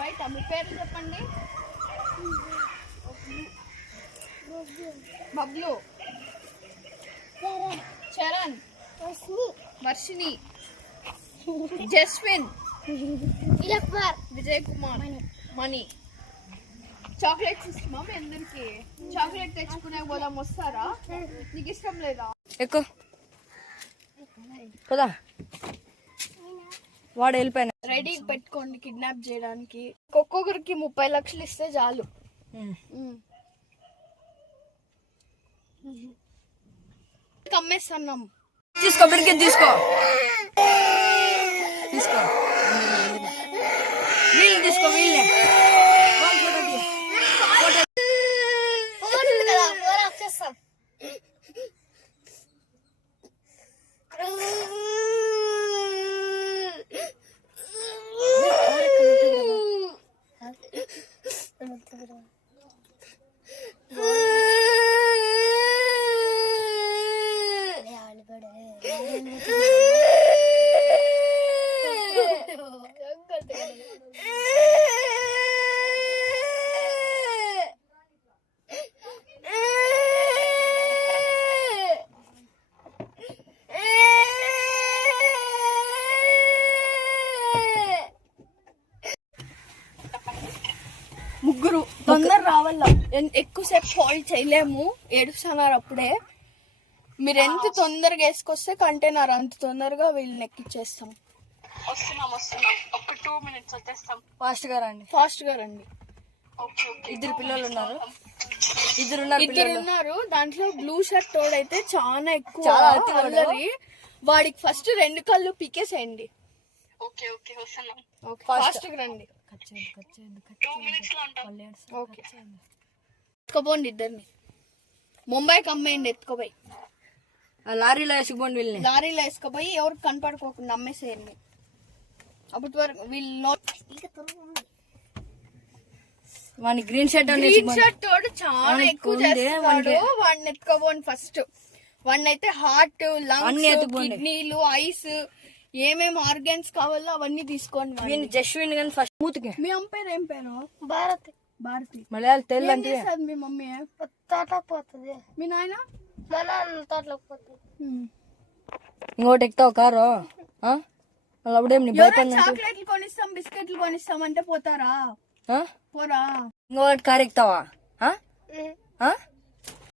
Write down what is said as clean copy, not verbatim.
బయట మీ పేరు చెప్పండి. బబ్లు, చరణ్, వర్షిని, జస్విన్, విజయ్ కుమార్, మణి. చాక్లెట్స్ ఇస్తామా మీ అందరికి? చాక్లెట్ తెచ్చుకునే పోదాం, వస్తారా? నీకు ఇష్టం లేదా? ఎక్కువ కదా వాడు వెళ్ళిపోయినా. రెడీ పెట్టుకోండి కిడ్నాప్ చేయడానికి. ఒక్కొక్కరికి 30 లక్షలు ఇస్తే చాలు. కమ్మేస్తున్నాం. తీసుకో బిరికెట్ తీసుకో తీసుకో వీళ్ళు తీసుకో వీళ్ళే ముగ్గురు తొందర రావాల. ఎక్కువసేపు హోల్డ్ చేయలేము, ఏడుస్తున్నారు అప్పుడే. మీరు ఎంత తొందరగా వేసుకొస్తే కంటైనర్ అంత తొందరగా వీళ్ళని ఎక్కిచ్చేస్తాం. వస్తున్నాం ఒక 2 minutes వచ్చేస్తాం. ఫాస్ట్ గా రండి. ఇద్దరు పిల్లలు ఉన్నారు. దాంట్లో బ్లూ షర్ట్ తోడైతే చాలా ఎక్కువ అల్లరి. వాడికి ఫస్ట్ 2 కళ్ళు పీకేసేయండి. ఫాస్ట్ గా రండి. ఎత్తుకోపోండి ఇద్దరిని. ముంబైకి అమ్మేయండి. ఎత్తుకోపోయి లారీలో వేసుకుపోండి. వీళ్ళని లారీలో వేసుకుపోయి ఎవరికి కనపడుకోకుండా అమ్మేసేయండి. అప్పటి వరకు వీళ్ళు వాడిని గ్రీన్ షర్ట్ తోడు చాలా ఎక్కువ చేస్తున్నాడు. వాడిని ఎత్తుకోపోండి ఫస్ట్. వాడిని అయితే హార్ట్, లంగ్స్, కిడ్నీలు, ఐస్, ఏమేమి ఆర్గన్స్ కావాలో అవన్నీ తీసుకోండి. జస్విన్ గాని ఫస్ట్ మూతికి. మీ అమ్మ పేరు ఏం పేరు? భారతి. మలయాళ తెల్ల అంటే మీ మమ్మీ తోటలోకి పోతుంది. మీ నాయన తోటలోకి పోతుంది. ఇంకోటి ఎక్కుతావు కారు. అప్పుడేం చాక్లెట్లు కొనిస్తాం, బిస్కెట్లు కొనిస్తాం అంటే పోతారా? పోరా. ఇంకోటి కారు ఎక్కుతావా?